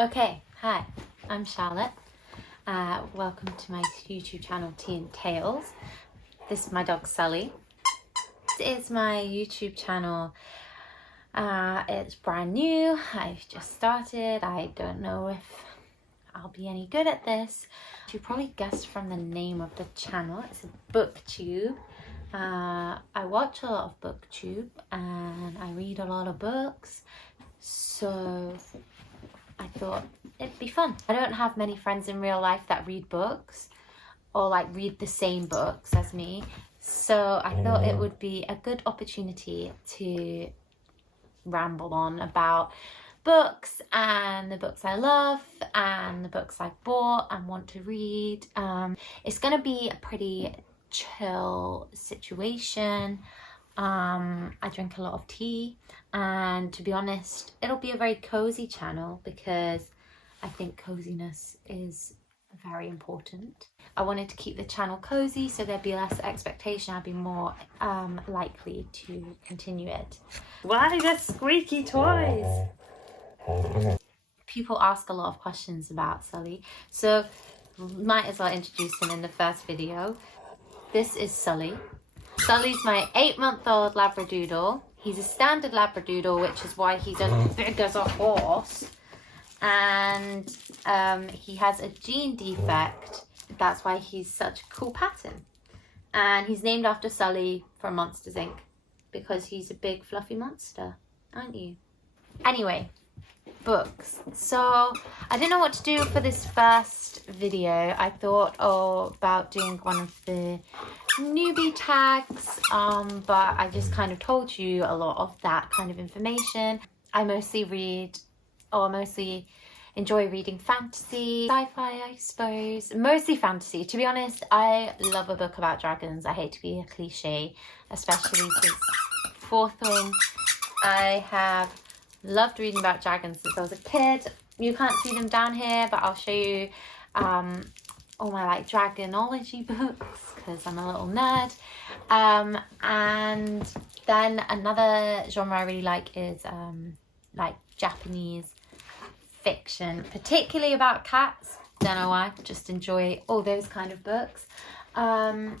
Okay, hi, I'm Charlotte. Welcome to my YouTube channel, Tea and Tales. This is my dog Sully. This is my YouTube channel. It's brand new. I've just started. I don't know if I'll be any good at this. You probably guessed from the name of the channel. It's a BOOKTUBE. I watch a lot of BOOKTUBE and I read a lot of books. So I thought it'd be fun. I don't have many friends in real life that read books or like read the same books as me. So I thought it would be a good opportunity to ramble on about books and the books I love and the books I've bought and want to read. It's going to be a pretty chill situation. I drink a lot of tea, and to be honest, it'll be a very cozy channel because I think coziness is very important. I wanted to keep the channel cozy so there'd be less expectation. I'd be more likely to continue it. Why the squeaky toys? People ask a lot of questions about Sully, so might as well introduce him in the first video. This is Sully. Sully's my 8-month-old Labradoodle. He's a standard Labradoodle, which is why he's as big as a horse. And he has a gene defect. That's why he's such a cool pattern. And he's named after Sully from Monsters, Inc. because he's a big fluffy monster, aren't you? Anyway, books. So I didn't know what to do for this first video. I thought about doing one of the newbie tags, but I just kind of told you a lot of that kind of information. I mostly enjoy reading fantasy, sci-fi, I suppose. Mostly fantasy. To be honest, I love a book about dragons. I hate to be a cliche, especially since fourth wing. I have loved reading about dragons since I was a kid. You can't see them down here, but I'll show you all my like dragonology books because I'm a little nerd. And then another genre I really like is like Japanese fiction, particularly about cats. Don't know why, just enjoy all those kind of books. And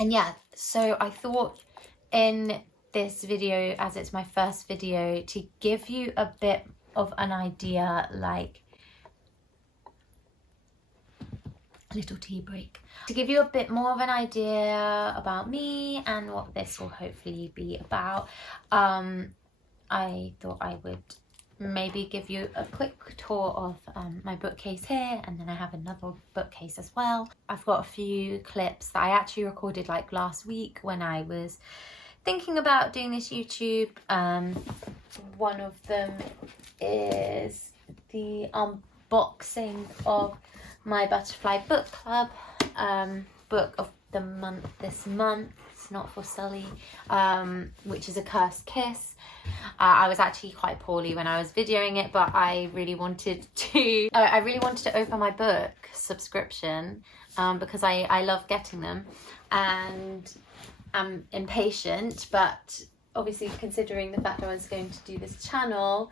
yeah, so I thought in this video, as it's my first video, to give you a bit of an idea, like little tea break, to give you a bit more of an idea about me and what this will hopefully be about. I thought I would maybe give you a quick tour of my bookcase here, and then I have another bookcase as well. I've got a few clips that I actually recorded like last week when I was thinking about doing this YouTube. One of them is the unboxing of my Butterfly Book Club book of the month this month. It's not for Sully, which is A Cursed Kiss. I was actually quite poorly when I was videoing it, but I really wanted to open my book subscription because I love getting them, and I'm impatient, but obviously considering the fact I was going to do this channel,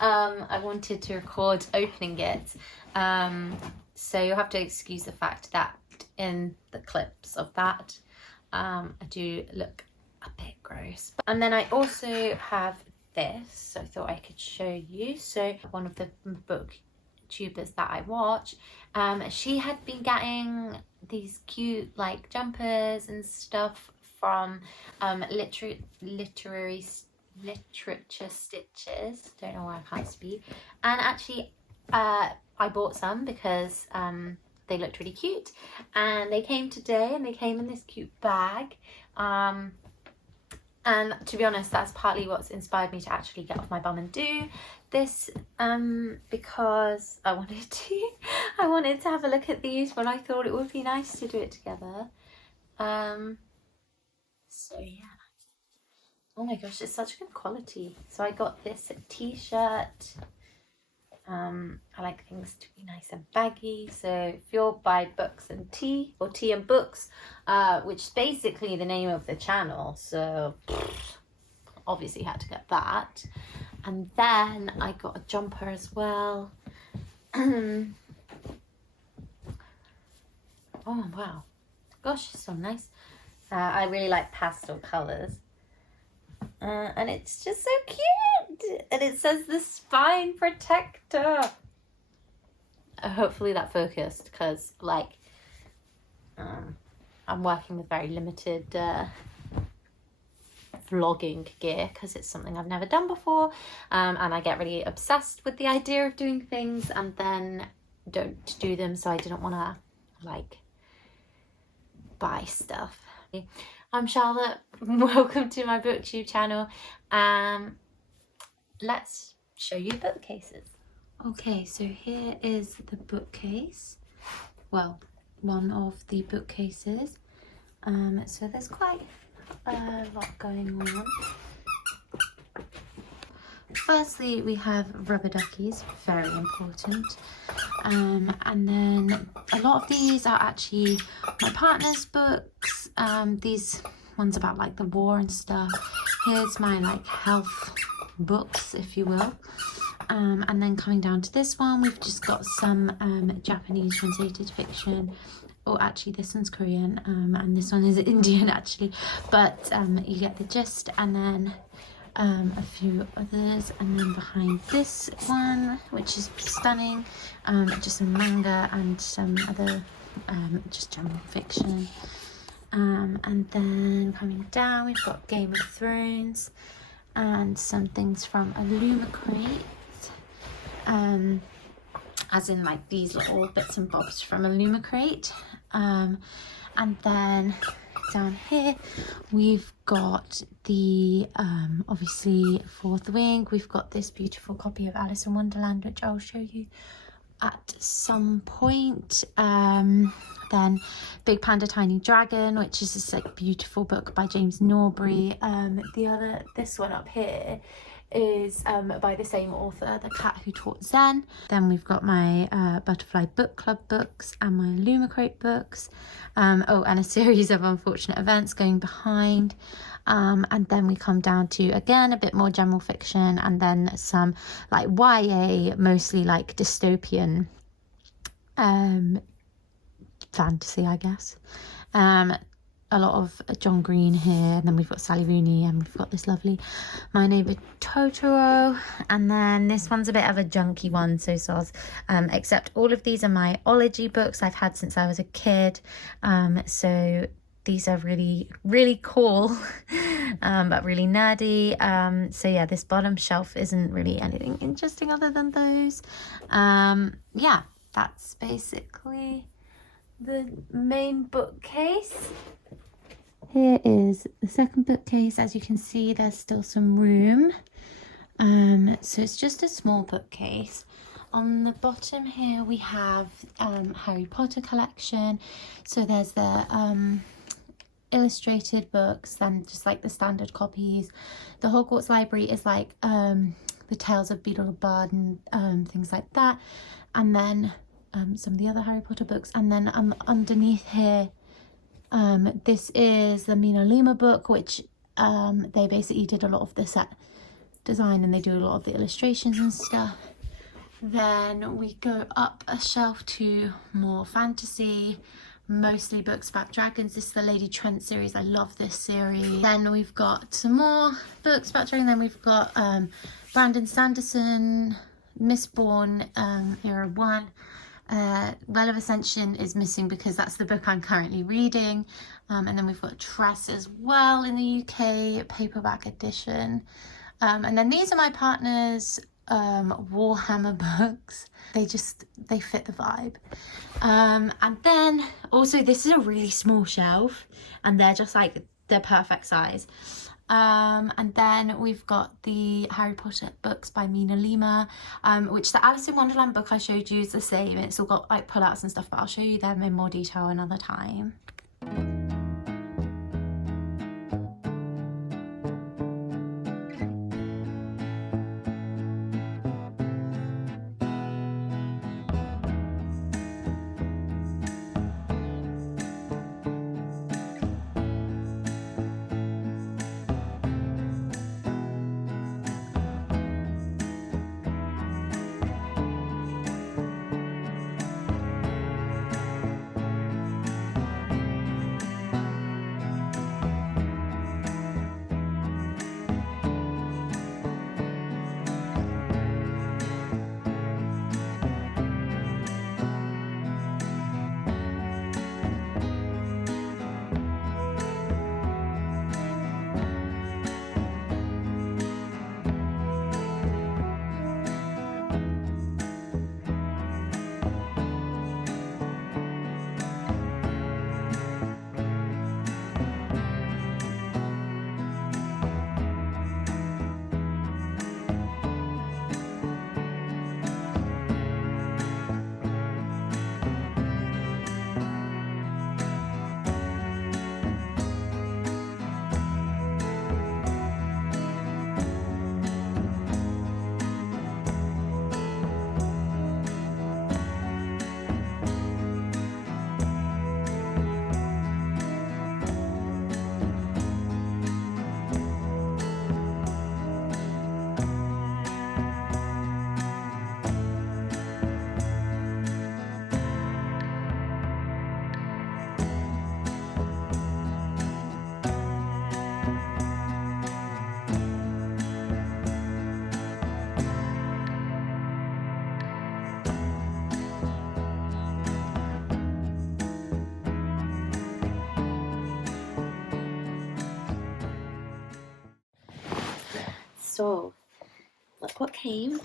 I wanted to record opening it. So you'll have to excuse the fact that in the clips of that, I do look a bit gross. And then I also have this, so I thought I could show you. So one of the booktubers that I watch, she had been getting these cute like jumpers and stuff from literature stitches. Don't know why I can't speak. And actually I bought some because they looked really cute, and they came today, and they came in this cute bag. And to be honest, that's partly what's inspired me to actually get off my bum and do this, because I wanted to have a look at these, but I thought it would be nice to do it together. So yeah. Oh my gosh, it's such good quality. So I got this t-shirt. I like things to be nice and baggy, so fueled by books and tea, or tea and books, which is basically the name of the channel, so obviously had to get that. And then I got a jumper as well, Oh wow, gosh, it's so nice. I really like pastel colors, and it's just so cute. And it says the spine protector. Hopefully that focused, because like I'm working with very limited vlogging gear, because it's something I've never done before, and I get really obsessed with the idea of doing things and then don't do them, so I didn't want to like buy stuff. I'm Charlotte, welcome to my booktube channel. Let's show you bookcases. Okay, so here is the bookcase, well, one of the bookcases. So there's quite a lot going on. Firstly, we have rubber duckies, very important. And then a lot of these are actually my partner's books. These ones about like the war and stuff. Here's my like health books, if you will. And then coming down to this one, we've just got some Japanese translated fiction. Oh, actually this one's Korean, and this one is Indian actually, but you get the gist. And then a few others, and then behind this one, which is stunning, just some manga and some other just general fiction. And then coming down, we've got Game of Thrones and some things from a Lumacrate, as in like these little bits and bobs from a Lumacrate. And then down here we've got the obviously Fourth Wing. We've got this beautiful copy of Alice in Wonderland, which I'll show you at some point. Then Big Panda Tiny Dragon, which is this like beautiful book by James Norbury. This one up here is by the same author, The Cat Who Taught Zen. Then we've got my Butterfly Book Club books and my Lumacrate books. Oh, and a series of Unfortunate Events going behind. And then we come down to, again, a bit more general fiction, and then some like YA, mostly like dystopian fantasy, I guess. A lot of John Green here, and then we've got Sally Rooney, and we've got this lovely My Neighbor Totoro, and then this one's a bit of a junky one, so soz, except all of these are my ology books I've had since I was a kid, so these are really, really cool, but really nerdy. So yeah, this bottom shelf isn't really anything interesting other than those. Yeah, that's basically the main bookcase. Here is the second bookcase. As you can see, there's still some room. So it's just a small bookcase. On the bottom here we have Harry Potter collection. So there's the illustrated books, then just like the standard copies. The Hogwarts library is like the Tales of Beedle the Bard and things like that. And then some of the other Harry Potter books. And then underneath here, this is the Mina Lima book, which they basically did a lot of the set design, and they do a lot of the illustrations and stuff. Then we go up a shelf to more fantasy, mostly books about dragons. This is the Lady Trent series. I love this series. Then we've got some more books about dragons. Then we've got Brandon Sanderson, Mistborn, Era 1. Well of Ascension is missing because that's the book I'm currently reading. And then we've got Tress as well in the UK, paperback edition. And then these are my partner's Warhammer books. They fit the vibe. And then also this is a really small shelf, and they're just like the perfect size. And then we've got the Harry Potter books by Mina Lima, which the Alice in Wonderland book I showed you is the same. It's all got like pullouts and stuff, but I'll show you them in more detail another time. so look what came.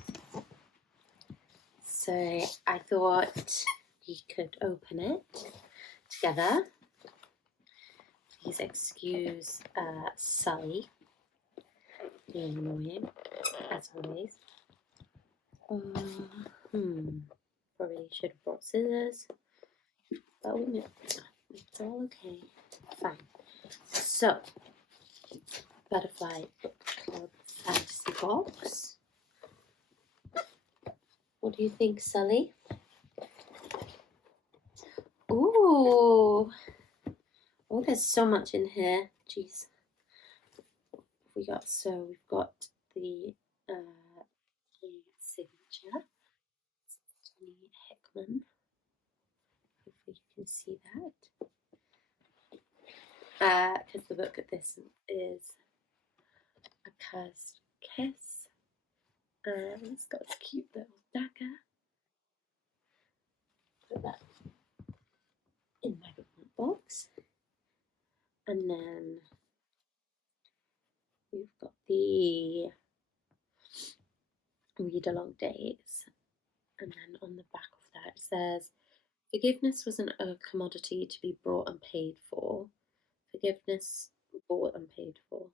So I thought we could open it together. Please excuse Sully being annoying, as always. Probably should have brought scissors, but it's all okay. Fine. So, Butterfly Book Club Fantasy Box. What do you think, Sully? Ooh! Oh, there's so much in here. Jeez. We've got the signature. Tony Hickman. Hopefully you can see that. Because the book of this is A Cursed Kiss. And it's got a cute little dagger. Put that in my box. And then we've got the read along days. And then on the back of that it says, forgiveness wasn't a commodity to be bought and paid for. Forgiveness bought and paid for.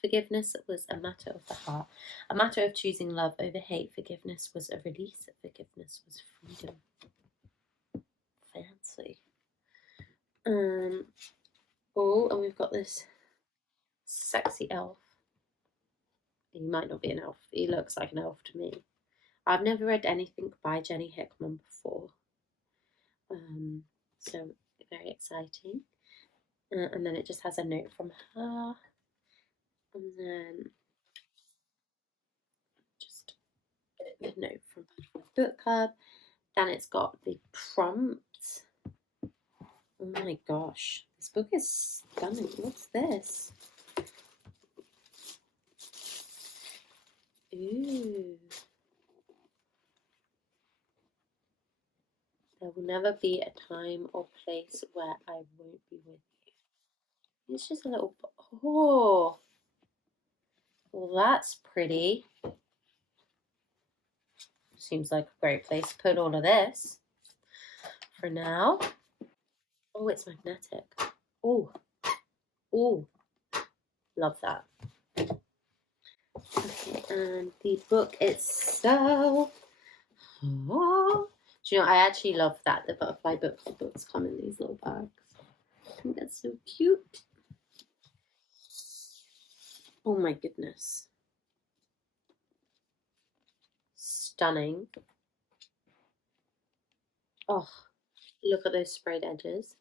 Forgiveness was a matter of the heart, a matter of choosing love over hate. Forgiveness was a release. Forgiveness was freedom. Fancy. Oh, and we've got this sexy elf. He might not be an elf. He looks like an elf to me. I've never read anything by Jenny Hickman before. So very exciting. And then it just has a note from her. And then just a note from Book Club. Then it's got the prompts. Oh my gosh, this book is stunning. What's this? Ooh. There will never be a time or place where I won't be with you. It's just a little... Oh! Well, that's pretty. Seems like a great place to put all of this for now. Oh, it's magnetic. Oh. Oh. Love that. Okay, and the book itself. Oh. Do you know, I actually love that the Butterfly Book Club books come in these little bags. I think that's so cute. Oh my goodness. Stunning. Oh, look at those sprayed edges.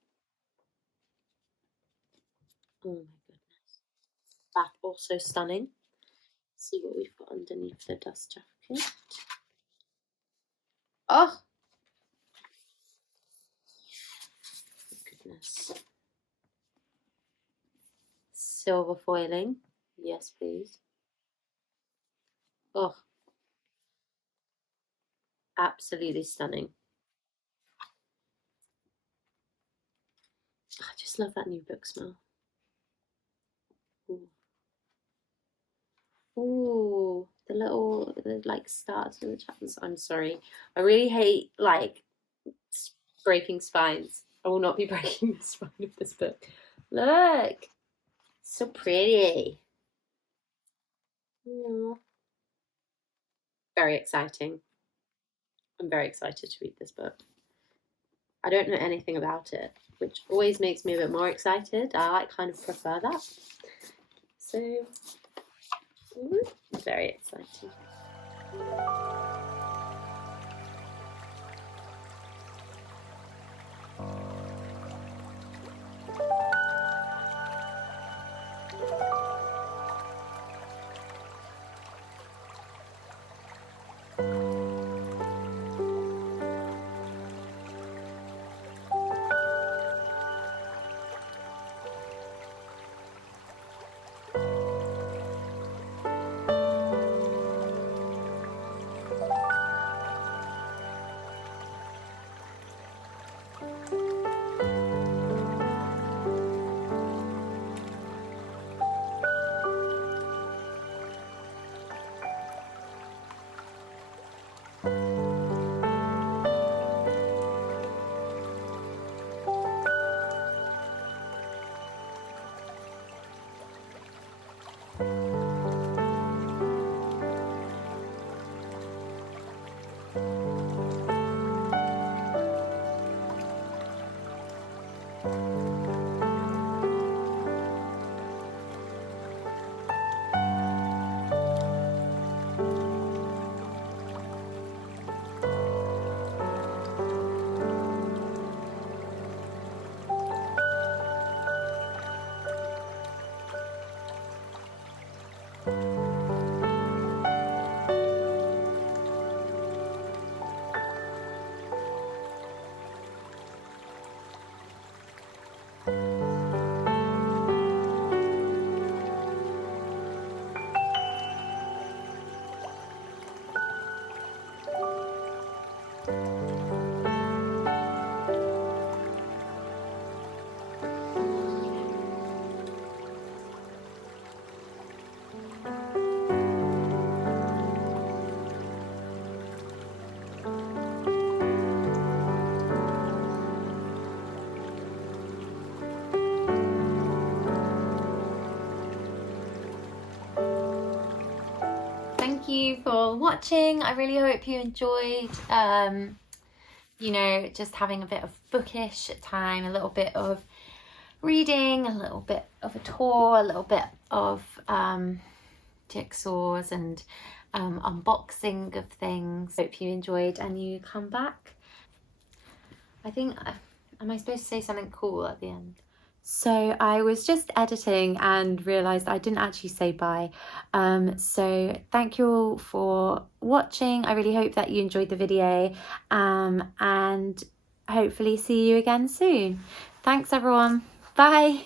Oh my goodness. Back also stunning. Let's see what we've got underneath the dust jacket. Oh! Goodness. Silver foiling. Yes, please. Oh. Absolutely stunning. I just love that new book smell. Ooh. Ooh, the like stars for the chapters. I'm sorry. I really hate like breaking spines. I will not be breaking the spine of this book. Look. So pretty. Aww. Very exciting. I'm very excited to read this book. I don't know anything about it, which always makes me a bit more excited. I kind of prefer that. So, very exciting. thank you for watching. I really hope you enjoyed, you know, just having a bit of bookish time, a little bit of reading, a little bit of a tour, a little bit of jigsaws and unboxing of things. Hope you enjoyed and you come back. I think, am I supposed to say something cool at the end? So I was just editing and realised I didn't actually say bye. So thank you all for watching. I really hope that you enjoyed the video, and hopefully see you again soon. Thanks everyone. Bye.